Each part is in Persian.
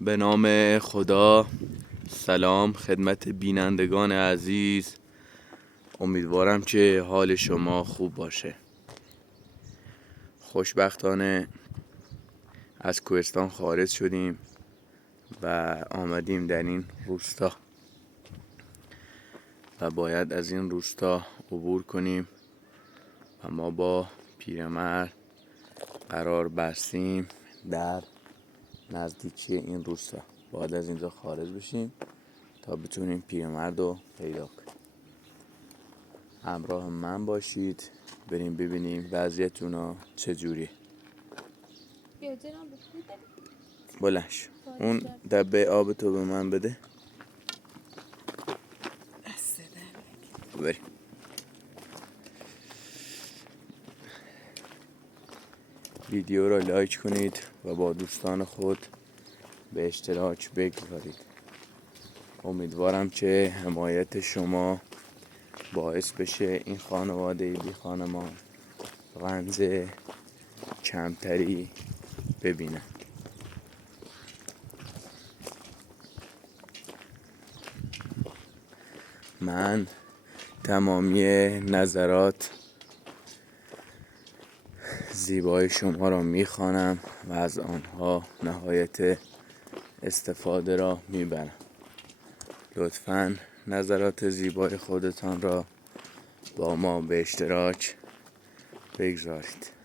به نام خدا. سلام خدمت بینندگان عزیز، امیدوارم که حال شما خوب باشه. خوشبختانه از کوهستان خارج شدیم و آمدیم در این روستا و باید از این روستا عبور کنیم و ما با پیرمرد قرار بستیم در نزدیکی این روستا. باید از اینجا خارج بشیم تا بتونیم پیرمرد رو پیدا کنیم. همراه من باشید، بریم ببینیم وضعیت اونا چجوری. بلند شو. اون دبه آب تو به من بده. بریم. ویدیو را لایک کنید و با دوستان خود به اشتراک بگذارید. امیدوارم که حمایت شما باعث بشه این خانواده بی خانمان رنج کمتری ببینن. من تمامی نظرات زیبای شما را میخوانم و از آنها نهایت استفاده را میبرم. لطفاً نظرات زیبای خودتان را با ما به اشتراک بگذارید.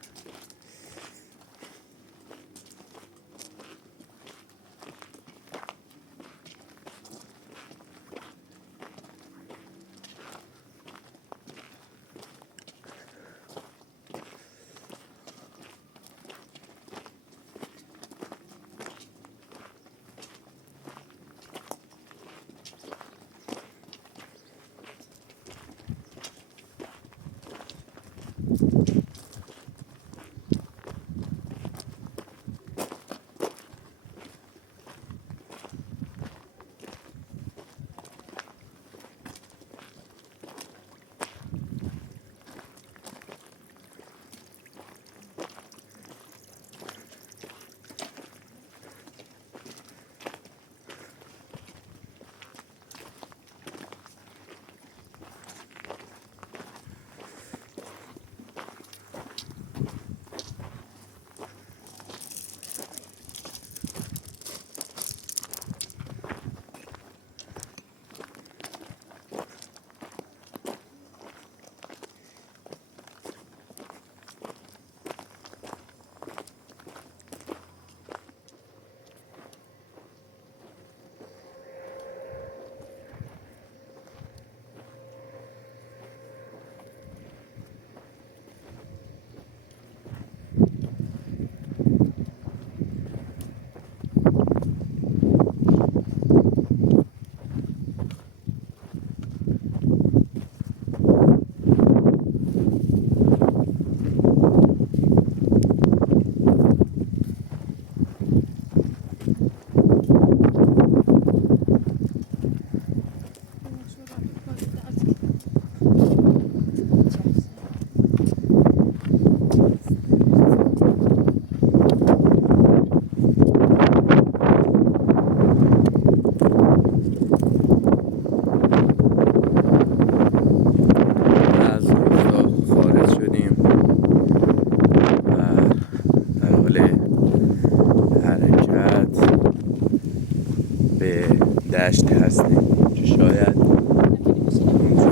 دشت هستیم که شاید اونجا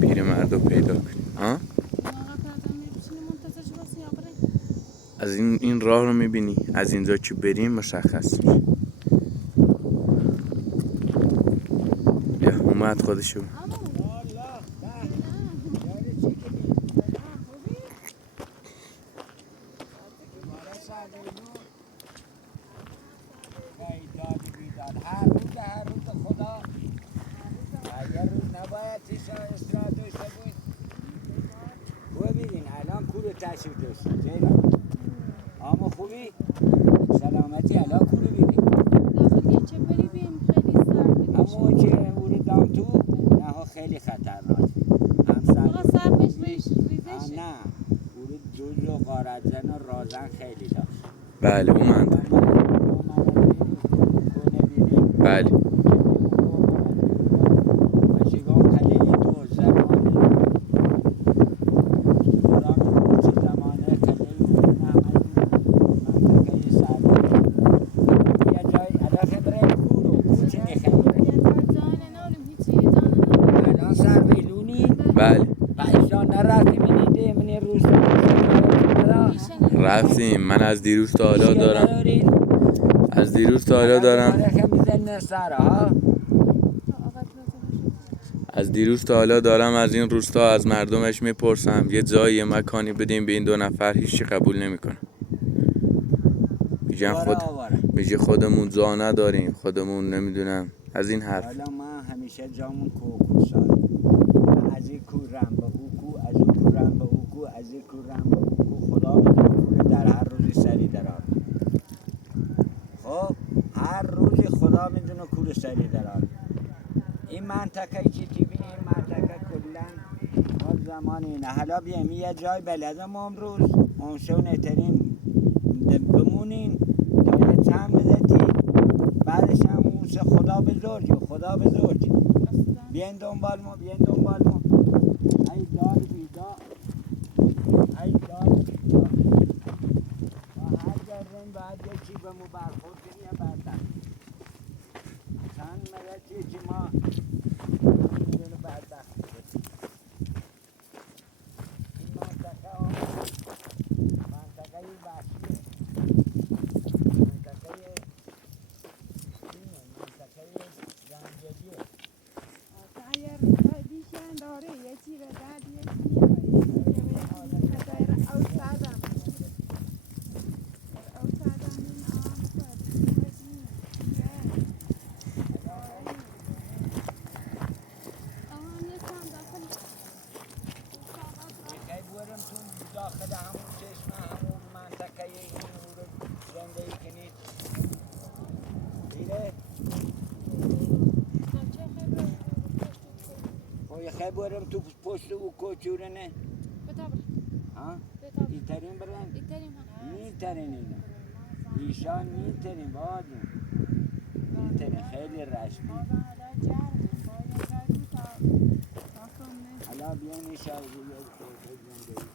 پیرمرد رو پیدا کنیم. از این راه رو میبینی؟ از اینجا که بریم مشخص میشه. بیا اومد خودشو. تشریف داشتید جیران اما خوبی؟ سلامتی الان کورو بیدیم داخل چه بری بیم خیلی سرد اما که اورو دام تو نه ها خیلی خطرناک هم سرمش ریزش نه اورو جوج و غارتزن و رازن خیلی داشت بله اومد بله مشیگان کلی دو زمانی خدا میگه چه زمانه کلی منطقه سر یه جای علاقه برای کورو چی میخوایی الان سر ویلونی بله بایشان نرفتی منیده منی روز رفتیم. من از دیروز تا حالا دارم از این روستا از مردمش میپرسم یه جایی یه مکانی بدیم به این 2 نفر، هیچی قبول نمیکنه. میگه خودمون جا نداریم، خودمون نمیدونم از این حرف. حالا ما همیشه جامون کوکوسال از این کو رم به او کو از این کو رم به او کو از این کو رم به او کو خدا میدونه کوله در هر روزی سری در آب. خب هر روزی خدا میدونه کوله سری در آب. این منطقه چی تیبی این منطقه کلن از زمان اینه. حالا بیایم یه جای بلدم امروز اونشو نترین بمونین تا یه چند بدتی بعدش هم اونسه خدا بزرگی بیاین دنبال ما ای دار بیدا و هر گردن باید یکی به مو برخورد کنیم بردن چند مرتی که ما میدونه بردن این منطقه وحشیه منطقه زنجدیه داخل همون چشمه همون منطقه این رو زندگی کنید دیره خواهی خیلی برم تو پشت او کوچورنه ها؟ ایترین برن؟ نیترین اینا ایشان نیترین بادیم نیترین خیلی رشدی حالا بیان ایشان زندگی کنید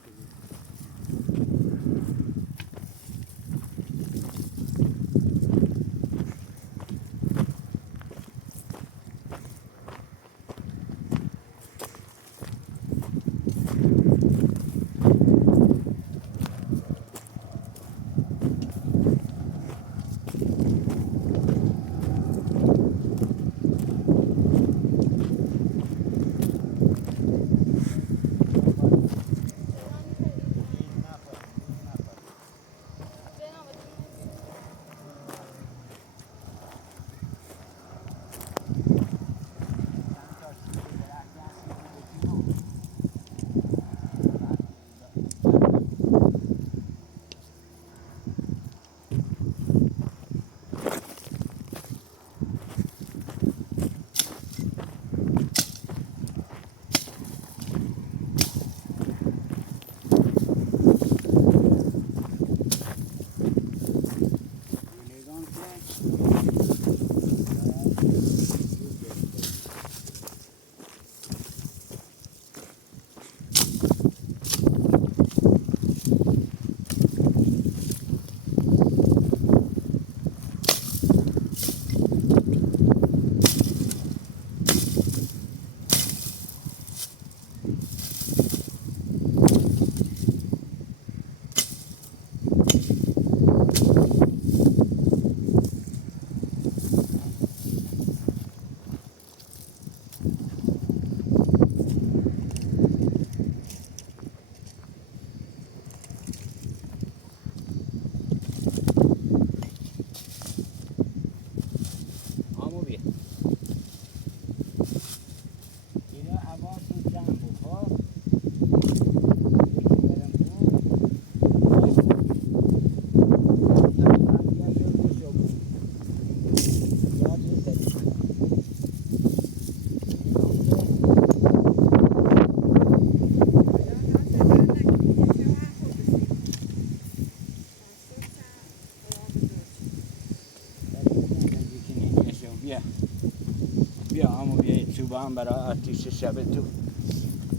هم برای آتیش شب تو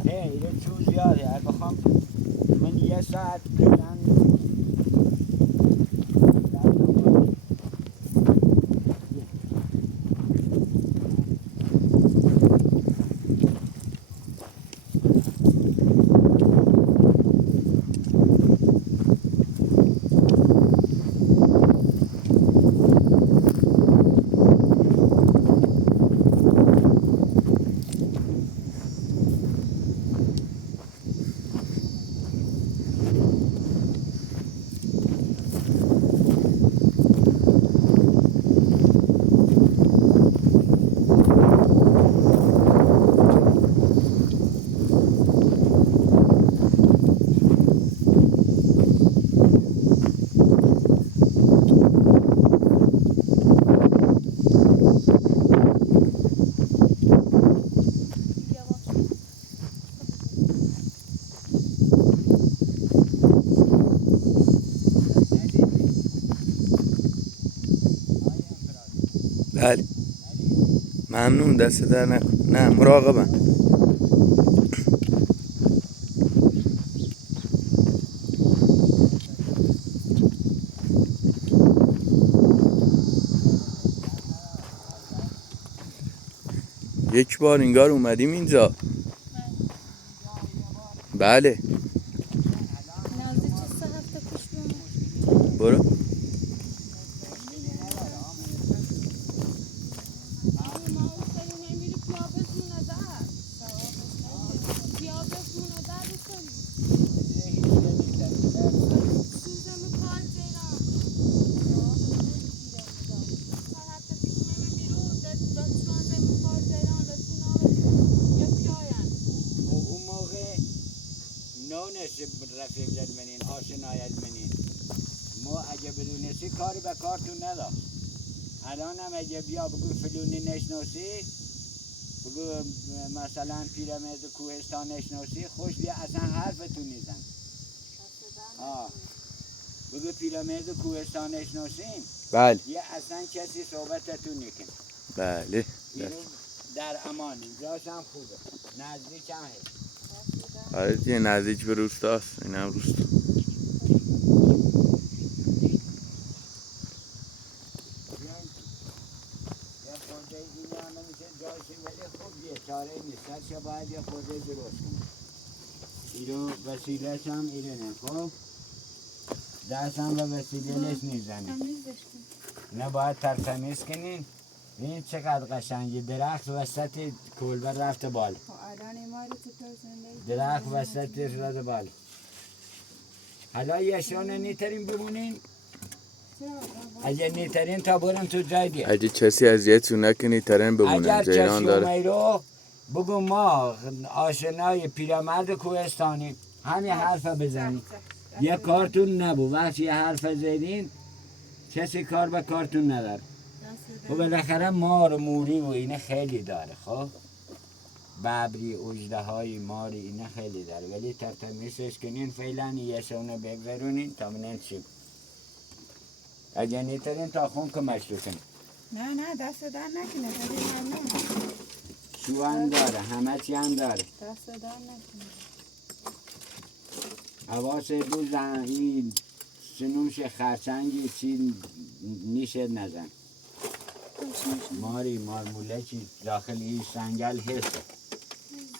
نه اینه چون زیاده اگه بخوام من یه ساعت کلن بله ممنون دست در نکن نه مراقبم یک بار انگار اومدیم اینجا بله نزدیک 3 هفته پیش بود. برو ما اون سری نمیری پیابتونه در پیابتونه در بکنی سوزم کار زیرم هر هفته پیش میمه بیرون دستوان زمین کار زیرم دستون آمدیم یا پیاین اون موقع نونش رفیق جد منین آشنایت منین ما اگه بدونستی کاری به کارتون نداشت الان هم اگه بیا بگو فلونی نشناسی بگو مثلا پیرامید کوهستان نشناسی خوش بیا اصلا حرفتون نیزن بگو پیرامید کوهستان نشناسیم بله یه اصلا کسی صحبتتون نکن بله اینو در امان اینجاش هم خوبه نزدیک هم هست آره دیگه نزدیک به روستاست این هم روستا یه خورده این همه میشه جایشی ولی خوب یه چاره نیست هرچه باید یه خورده درست کنیم اینو وسیلهش هم اینه خب دست هم به وسیلهش نیزنه تمیزش کن نه باید ترتمیز کنین این چقدر قشنگی درخت وسط کلبه رفته بالا خب الان ما رو چطور زندگی درخت وسطش رفته بالا حالا یه شانه نیترین بمونین اگه نیترین تا برن تو جای دیگه اگه کسی اذیتتون نکنی ترن بمونه اگر جیران کسی داره اومی رو بگو ما آشنای پیرمرد کوهستانی همین حرف بزنید یه کارتون نبود وقتی یه حرف زدین کسی کار به کارتون نداره و بالاخره مار و موری و اینه خیلی داره خب ببری اجده های ماری اینه خیلی داره ولی ترتمیزش کنین فعلا یه شونه بگذارونین تا منین چی اگه نیترین تا خون که مشروع کنین نه دست در نکنه خیلی ممنون شو هم داره همه چی هم داره دست در نکنه حواس دو زن این سنوش خرچنگی چی نیشت نزن ماری مارموله چی داخل این سنگل هسته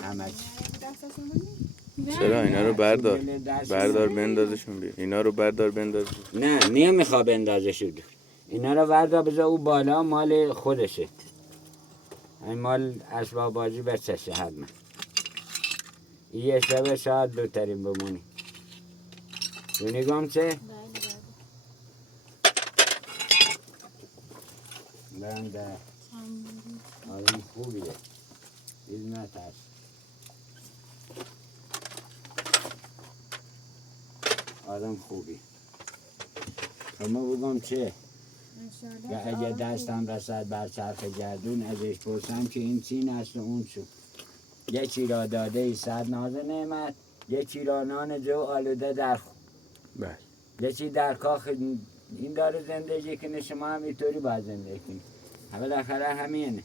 همه چی دستشون نمی؟ چرا اینا رو بردار دست بردار بندازشون بیا اینا رو بردار بنداز نه نمیخوا بندازه شد اینا رو بردار بذار او بالا مال خودشه این مال اسباب بازی بچشه حتما این یه شب شاید دوترین بمونی تو نگام چه؟ بنده آدم خوبیه دید نترس آدم خوبی اما بگم چه که اگه دستم رسد بر چرخ گردون ازش پرسم که این چی نسل اون شد یکی را داده ای صد ناز نعمت یکی را نان جو آلوده در خون بله یکی در کاخ این داره زندگی کنه شما هم اینطوری باید زندگی کنی بالاخره همینه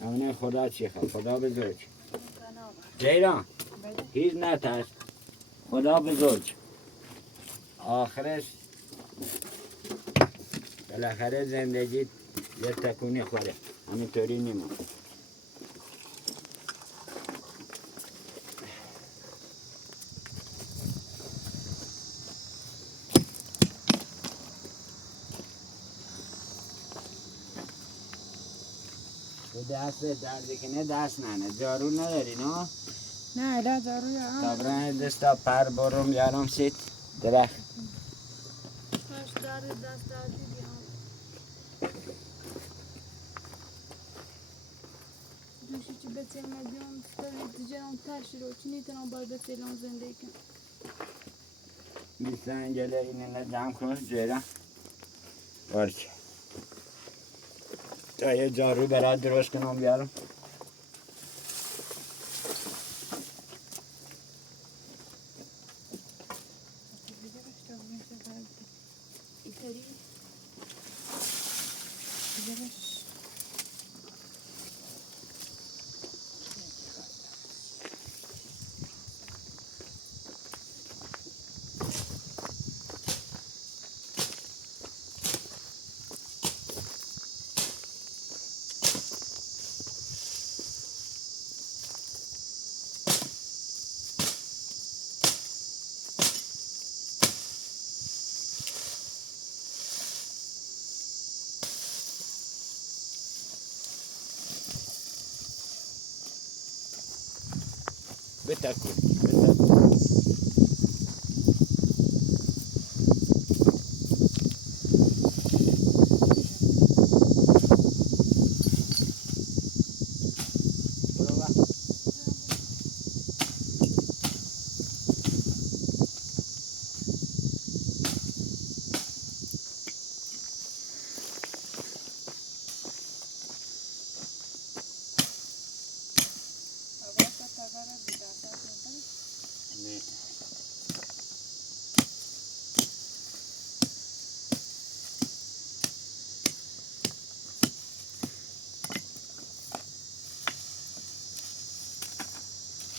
امنه خدا چی خواهد خدا بزرگ جیران هیچ نترس خدا بزرگ آخرش بالاخره زندگی یه تکونی خوره همینطوری نیمون دست درد کنه دست ننه جارو نداری نه؟ نه لا ضروری آن تابران دستا پر برم یارم سیت درخت کاش درد دست دردی بیام دوشی چی بچه مدیون ستاری دیجه هم ترشی رو چی نیتنم باید بچه لام زندگی کن بیستن جلو اینه جمع کن جیران بارچه تا یه جارو برات درست کنم بیارم ایتری بتکن برو وقت نه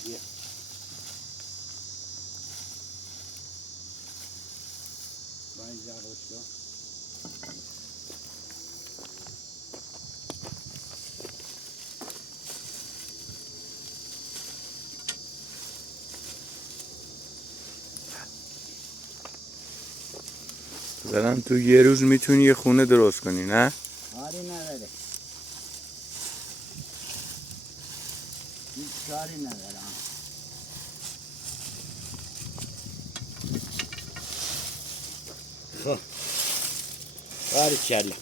بیا باید جاروش کن مثلا تو یه روز میتونی یه خونه درست کنی نه؟ کاری نداره هیچ کاری نداره خب بارکلا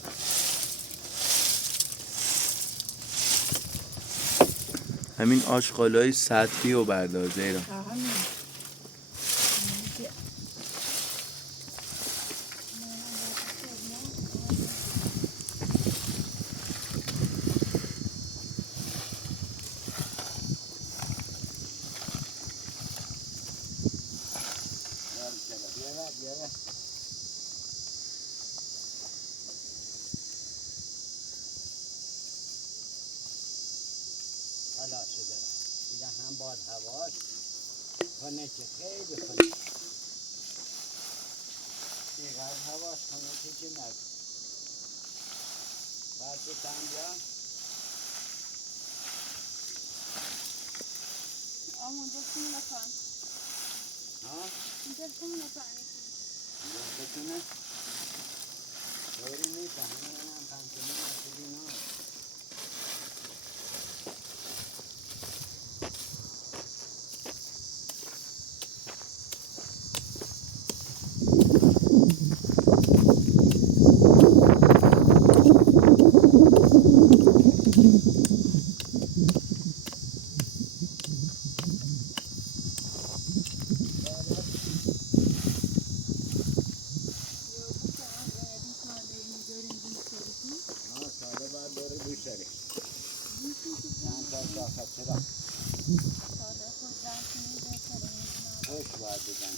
همین آشغالای سطحی و بردار جیران بیا حالا شده دیگه هم باد هواش خونه که خیلی خونه دیگه هواش خونه که نگو بچه تن بیا آمون دستون نفن ها دستون نفن بتونه دوری نیست همین هم پنجمی نسیدی نه ساله باید دوری بوشتری چند تا شاخه چرا خوش باید بزن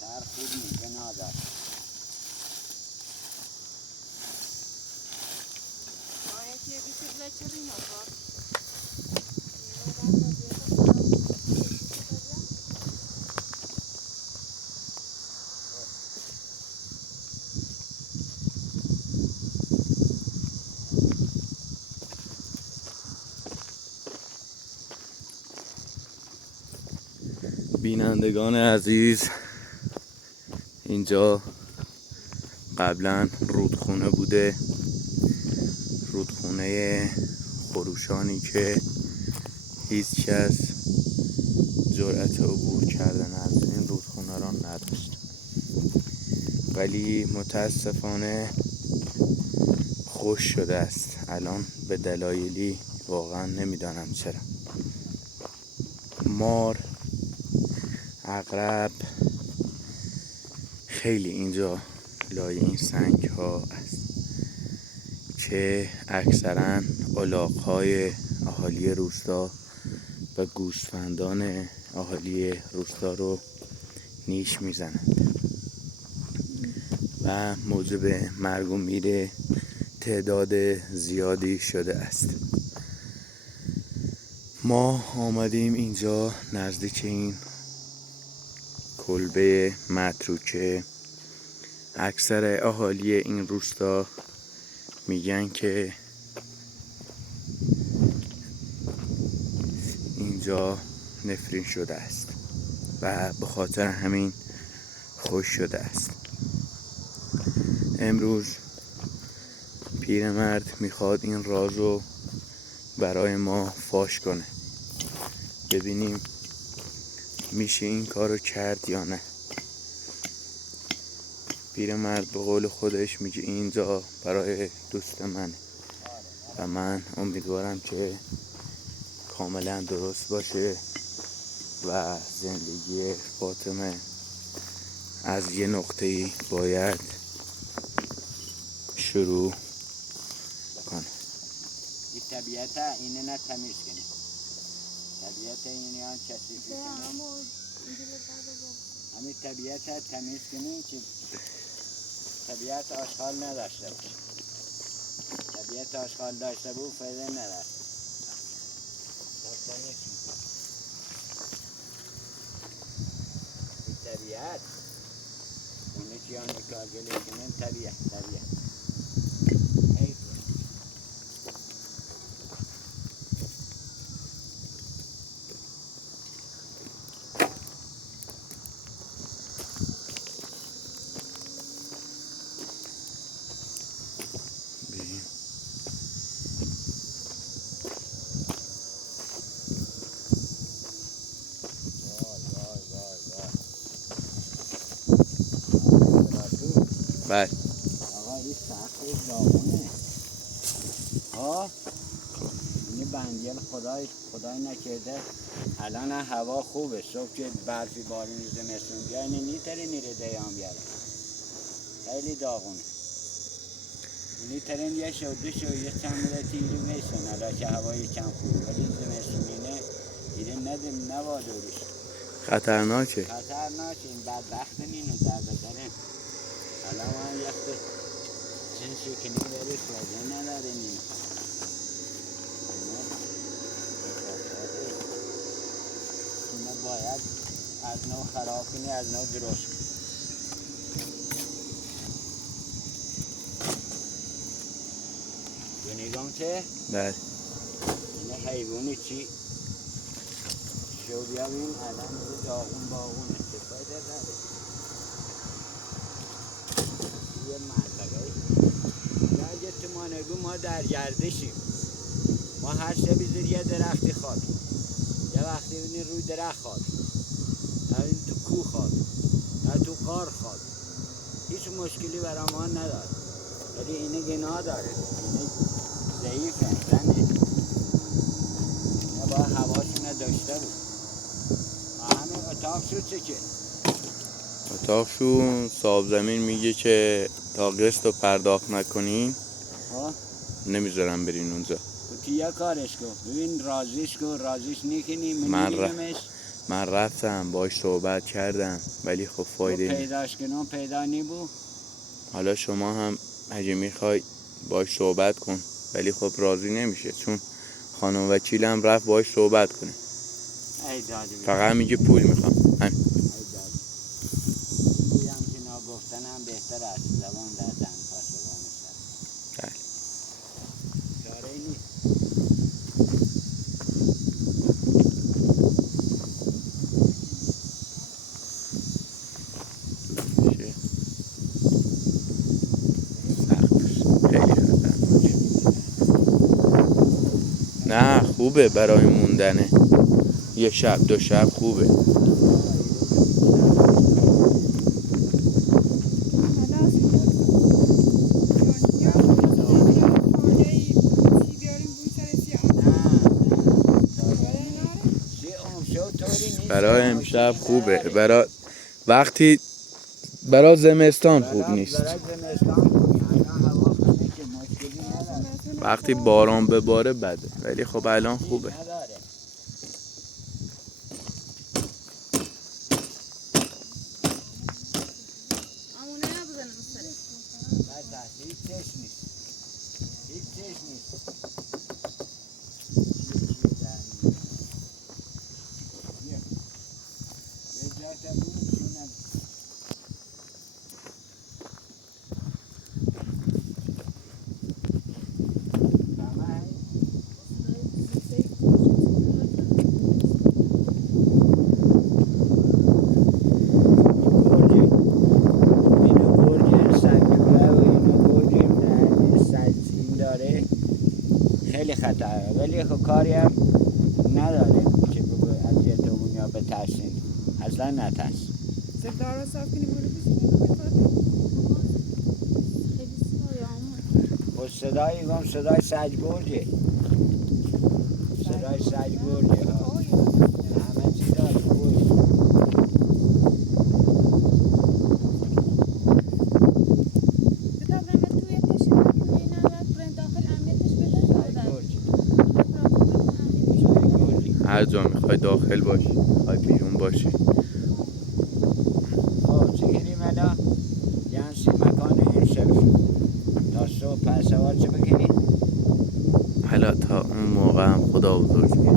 تر خوب نیست به نادر آیا که بینندگان عزیز، اینجا قبلا رودخونه بوده، رودخونه خروشانی که هیچ کس جرأت عبور کردن از این رودخونه را نداشت، ولی متاسفانه خشک شده است الان به دلایلی واقعا نمیدانم چرا. مار، عقرب، خیلی اینجا لای این سنگ ها است که اکثرا الاغ‌های اهالی روستا و گوسفندان اهالی روستا رو نیش میزنند و موجب مرگ و میر تعداد زیادی شده است. ما آمدیم اینجا نزدیک این کلبه متروکه. اکثر اهالی این روستا میگن که اینجا نفرین شده است و به خاطر همین خشک شده است. امروز پیرمرد میخواد این رازو برای ما فاش کنه، ببینیم میشه این کارو کرد یا نه. پیرمرد به قول خودش میگه اینجا برای دوست من و من امیدوارم که کاملا درست باشه و زندگی فاطمه از یه نقطه‌ای باید شروع کنه. این طبیعت اینه نه تمیز کنه. طبیعت اینه هم کسی کنه. همین طبیعت تمیز کنه که طبیعت آشغال نداشته باشه. طبیعت آشغال داشته بود فایده نداشت. این طبیعت اونه که آنه کارگلی کنن طبیعت بله. آقا این سخت داغونه ها، این بندیل خدای نکرده الان هوا خوبه، صبح که برفی بارون زمستون بیای اینه نیتره نیره دیام بیاره، خیلی داغونه. نیترین یه شو دو شو یه چند مدتی ایرو میشن حالا که هوای کم خوب، ولی زمستونینه ایره ندیم نوادوروش خطرناکه. این بدبخت اینو در بداریم. الان من یخت جنسی کنی بری فایده نداره اینو. اینو باید از نو خراب کنی از نو درست کنی. نگام چه؟ بله. اینه حیوانی چی؟ شو بیابیم الان میگه داغون باغونه چه فایده داره؟ یه منطقه اگه تو مانگو ما در گردشیم، ما هر شبی زیر یه درختی خوابیم، یه وقتی بینی روی درخت خوابیم، یا تو کوه خوابیم، یا تو غار خوابیم، هیچ مشکلی برای ما نداره، ولی اینه گناه داره، اینه ضعیفه زنه، اینه با هواشونه داشته بود. همه اتاق شد چه که؟ اتاقشون صاحب زمین میگه که تا قسط رو پرداخت نکنین نمیذارم برین اونجا. کتیا کارش کن، ببین رازیش کن، رازیش نیکنی من رفتم باش صحبت کردم ولی خب فایده نیست. پیداش کنم پیدا نی بود. حالا شما هم اگه میخوای باش صحبت کن ولی خب راضی نمیشه چون خانم وکیل هم رفت باهاش صحبت کنه. ای دادی فقط میگه پول میخوام. ای دادی میگویم که ناگفتنم بهتر است زبان در دهن پاسبان است. بله. چاره‌ای نیست. میشه. سخت. خیلی خطرناکه. نه خوبه برای موندنه. یه شب 2 شب خوبه. برای امشب خوبه. برای وقتی برای زمستان خوب نیست. برای زمستان خوبی. الان هوا خنک که مشکلی نداره. وقتی باران بباره بده ولی خب الان خوبه. نداره. امونه نبزنم سره هیچ چش نیست. هیچ چش نیست. یه جای تا بود شونه. خیلی خطره ولی خب کاری هم نداره که بگو اذیتمون یا بترسین. اصلا نترس. زبدار رو صاف کنی برو بشینی خیلی سایه همون و صدای گم صدای سجگرجه. صدای سجگرجه ها. همه چی داره گوش. بتابرم توی تشی بکنی نوید برن داخل امیتش بده سجگرجه. هر جا میخوای داخل باشی میخوای بیرون باشی. خب چه گیریم الان؟ ینسی مکان انشلف تا صبح پس سوار چه بکنی؟ حالا تا اون موقع هم خدا بزرگه.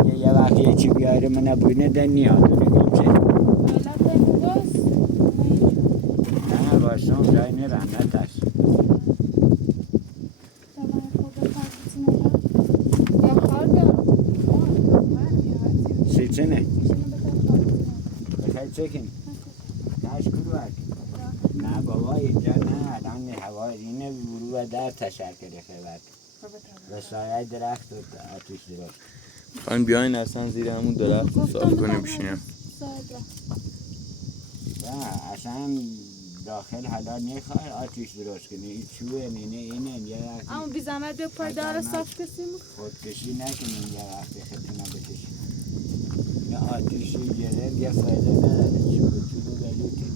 اگه یه وقت یه چی بیاره من نبوینه دن نیاد نه باشم جای نرم نترس سیچنه بخیر چکن تاش کروک نه بابا اینجا نه الان هوا اینه برو و در تشکر خیبت و سایه درخت و آتیش درست خواهیم بیاین اصلا زیر همون درخت رو صاف کنیم بشینیم. نه اصلا داخل حالا نخواه آتیش درست کنی این چوه نینه اینه یه وقتی اما بی زحمت به پای داره صاف کسیم خودکشی نکنیم یه وقتی خطونه بکشیم یه آتیشی گرم یه فایده نداره چوبو بلوتی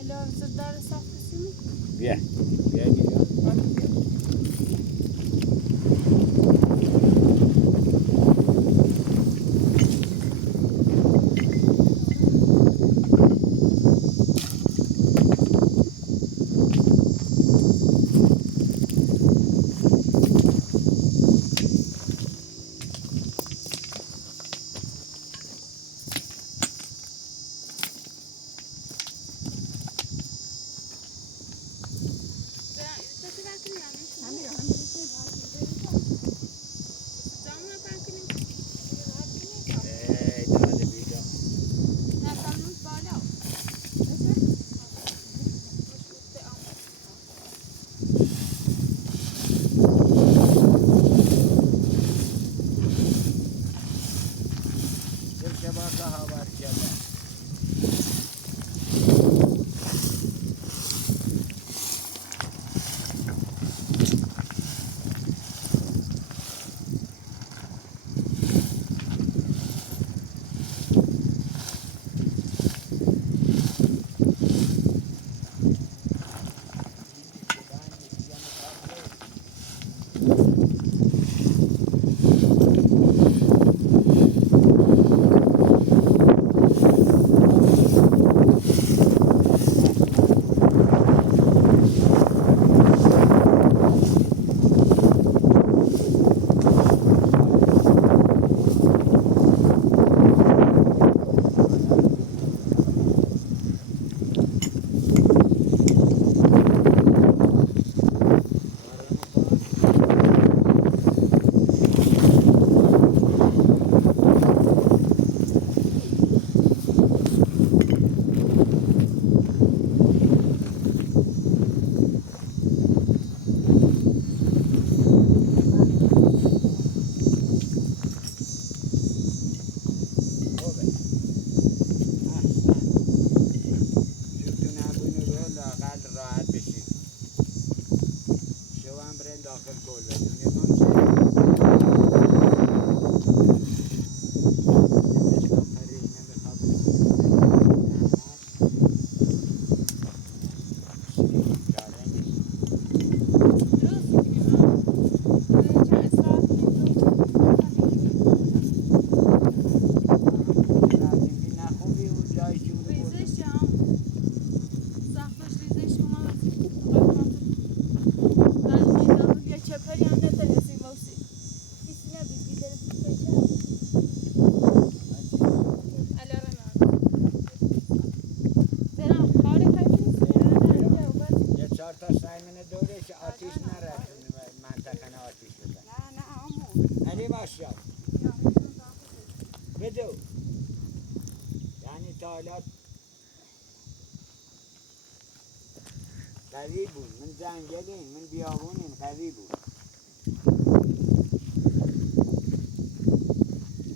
الان داره صاف کسیم بیا بیا نگاه کل بدون بدو یعنی تا حالا قوی بود من جنگلیم من بیابونیم قوی بود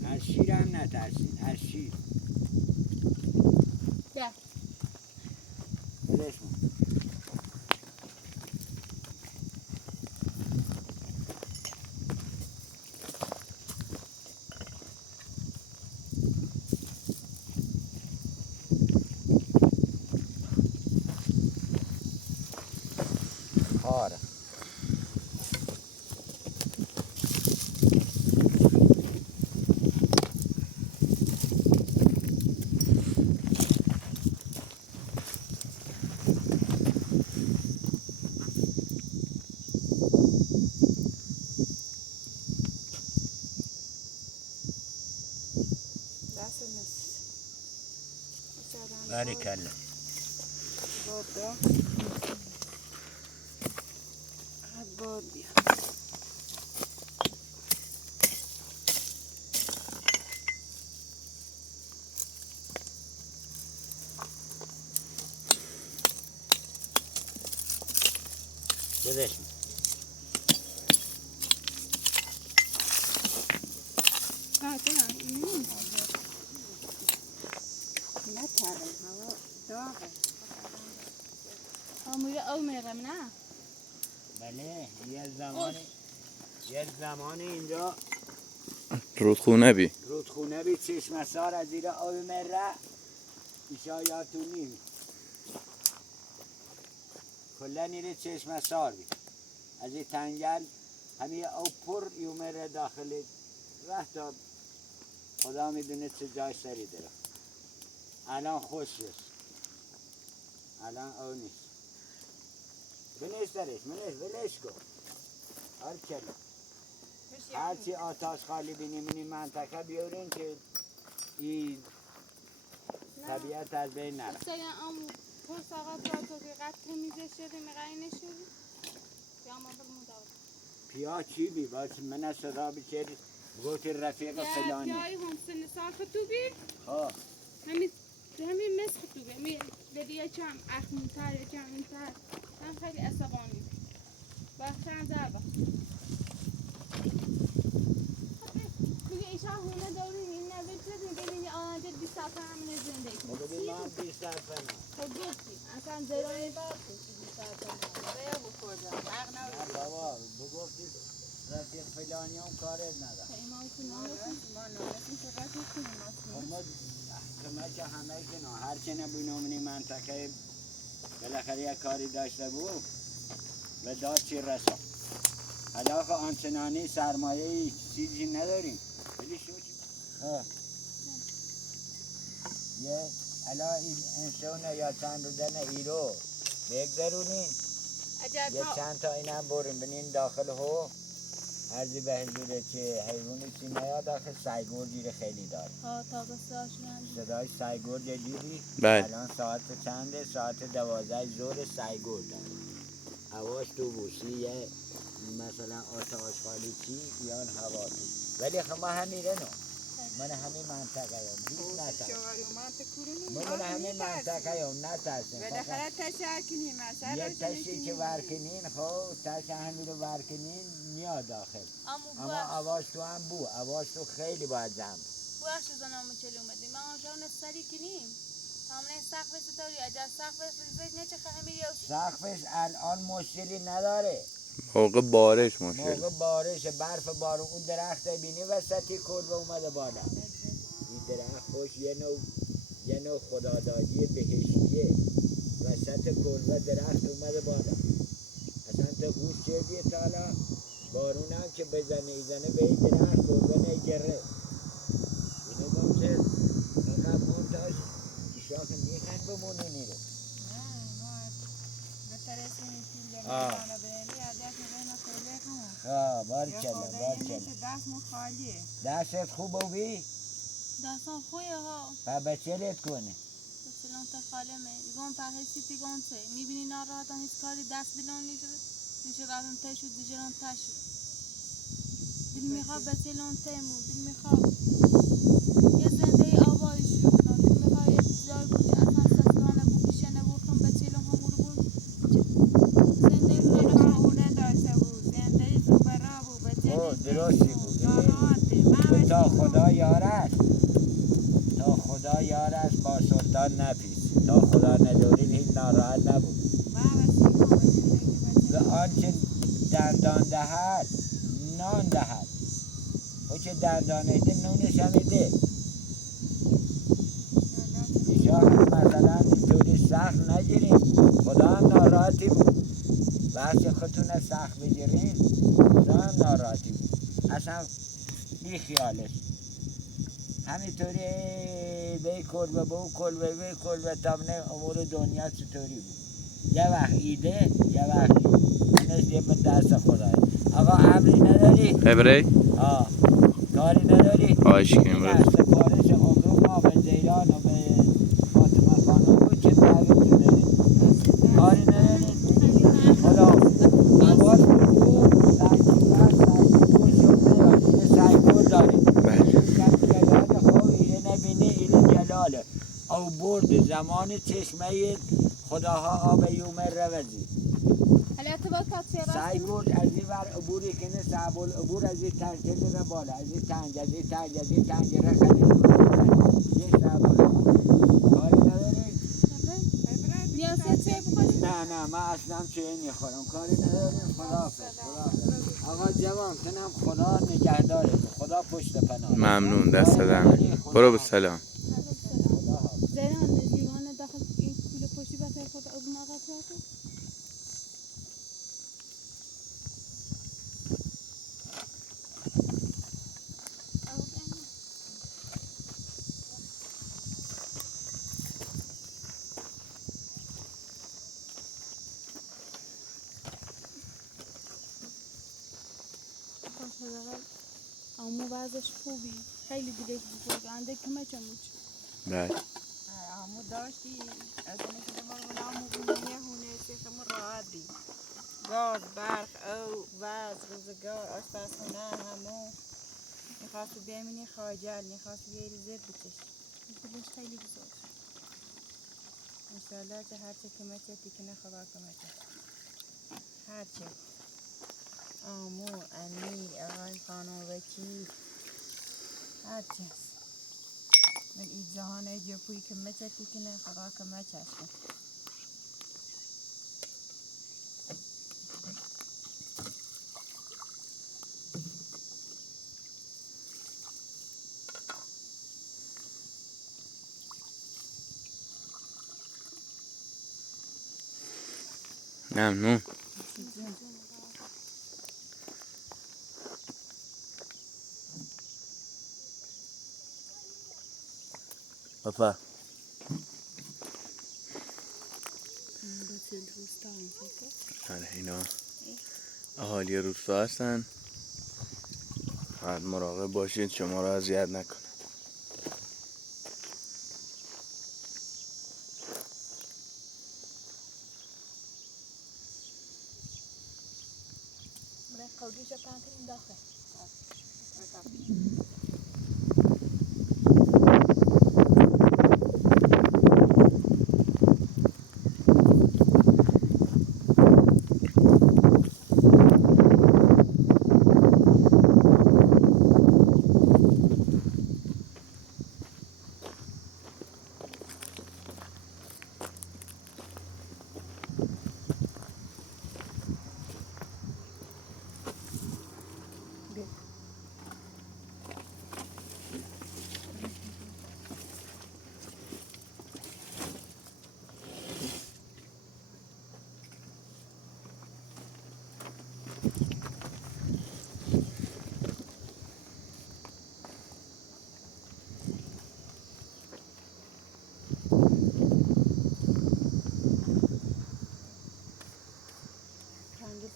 از شیر هم نترسین از شیر ده بدش من آره دست نیست. باریکلا باد باد بیا. بدش ها چرا؟ نترم هوا داغه. آموزه او میرم نه بله یه زمانی اینجا رودخونه بی رودخونه بی چشم سار از زیر آب مره ایشا یادتون نیم کلا نیره چشم سار بی از این تنگل همه آب پر یومره داخل ره تا خدا میدونه چه جای سری داره الان خوش شد الان او نیست بنش درش ولش کن هر کلا هرچی آتاش خالی بینیم این منطقه بیارین که این طبیعت از بین نره مثلا آمو پر ساقا تو که قطع میزه شده میقایی نشده یا ما برمون پیا چی بی باید من از صدا بچه گوت رفیق فلانی پیای هم سن سال خطوبی ها همین مثل خطوبی همین بدیه چم اخمونتر یا جمعونتر من خیلی عصبانی وقتا هم ضربه میگه ایشا هونه داری این نظر چیز میگه این آنجا 20 سال همین زندگی کنی بگو من 20 سال فنا خب گفتی اصلا زرای بار کشی 20 سال فنا بیا بخوردم نه بابا بگفتی رفیق فلانی هم کارت ندارم ایمان کنم ما نامتون چقدر کنیم خب ما که همه کنو هر چه نبینومنی منطقه بالاخره یک کاری داشته بود و داد چی رسا حالا که آنچنانی سرمایه چیزی نداریم ولی شو یه حالا این انسان یا چند روزن ایرو بگذرونین یه چند تا این هم بریم بنین داخل هو عرضی به حضوره که حیوانی چی نیاد داخل سیگور گیره خیلی داره ها تا بسه صدای سیگور دیدی؟ بله. الان ساعت چنده؟ ساعت 12 ظهر سیگور داره هواش تو بوسی یه مثلا آتش خالی چی یا هوا تو ولی خب ما همیره نو من همین منطقه هم هیچ نترسیم من همین منطقه هم نترسیم بالاخره تشکر کنیم یه تشی که ورکنین خب تش همین رو ورکنین میاد داخل اما هواش تو هم بو هواش تو خیلی باید جمع بخش زنامو چلو اومدیم ما آنجا نستری کنیم تامنه سقف ستاری اجا سقف ریزش نچه خیلی میریوش سقفش الان مشکلی نداره موقع بارش مشکل. موقع بارش برف بارون اون درخت بینی وسطی کلبه اومده بالا. این درخت خوش یه نوع خدادادی بهشتیه. وسط کلبه درخت اومده بالا. اصلا تو گوش کردی تا حالا بارون هم که بزنه ایزنه به این درخت کلبه نگره. اینو گم که فقط منتاش شاخ میخن بمونه نیره. بارکلا. دستت خوب بی؟ دستان خویه ها و بچلت کنه بسیلان تا خالمه دیگون پرهیسی دیگون چه میبینی ناراحتان هیچ کاری دست بیلون نیجوه دیجه رادن تشو دیجه ران تشو دل میخواد بسیلان تیمو دل میخواد یه زنده آبادی شروع کنم دل میخواد یه جای بود که اصلا سسرانه بود پیشه نبود کن بسیلان همون رو بود زنده خونه داشته بود زنده زوبرا بود درستی بود تا خدا یارش با سلطان نپیس تا خدا ندارید هیچ ناراحت نبود و آنچه دندان دهد نان دهد و چه دندان ایده نونش هم ایده ایشا هم مثلا اینطوری سخت نگیریم خدا هم ناراحتی بود بحث خودتون سخت بگیرین خدا هم ناراحتی بود اصلا بی خیالش همینطوری به کلبه به اون کلبه به کلبه تامنه امور دنیا چطوری بود یه وقت ایده یه وقت اینش دیگه به دست خدای آقا امری نداری؟ ابری؟ کاری نداری؟ خواهش کنیم برد سفارش عمرو ما به زیران و به فاطمه خانم بود که تحویل داری کاری نداری؟ خدا حواس بود سعی داری جلال خواه ایره نبینه ایره جلاله او برد زمان چشمه خداها آب یومر روزی سعی برد از این ور عبوری کنه صعب العبور از این تنگل رو بالا از این تنگ رخنه یه صعب العبور کاری نداری؟ نه من اصلا چه نمیخورم کاری نداریم خدا آقا جوان کنم خدا نگهداره خدا پشت پناه ممنون دست دارم برو به سلام زیران نجیبان داخل این کوله پشتی بسه خود از ماغت راتو امو وضعش خوبی خیلی دیگه بزرگه انده کمه چموچ بله امو داشتی از اینه که دماغ امو بونه یه هونه سیخمو راحت دی گاز برق او وز روزگار آشپزخونه همو میخواستی بمینی خاجل میخواستی بیاری زد بکش دلش خیلی بزرگ انشالله که هرچه کمچه تیکنه خدا کمچه هرچه آمو امیر آقای خانم وکیل هرچه من این جهان ایدیا پوی کمچه تیکنه خدا کمچه اشکن ممنون بفر اینا اهالی روستا هستن باید مراقب باشید شما رو اذیت نکنه قودیش پنگ کنیم داخل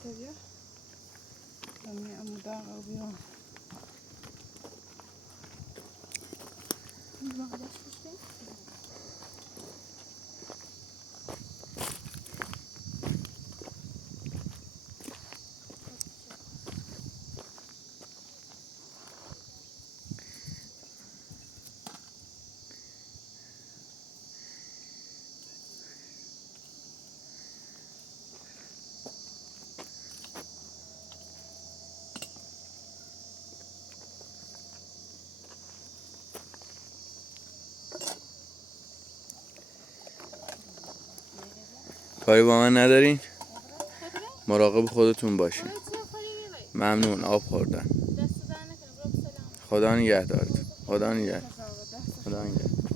بیا همه امو داغ و بیرون کاری با من ندارین؟ مراقب خودتون باشین. خودت چه کاری می‌کنی؟ ممنون. آب خوردن. دست در نکنه. برو به سلام. خدا نگهدارتون. خدا نگهدار. خدا نگهدار.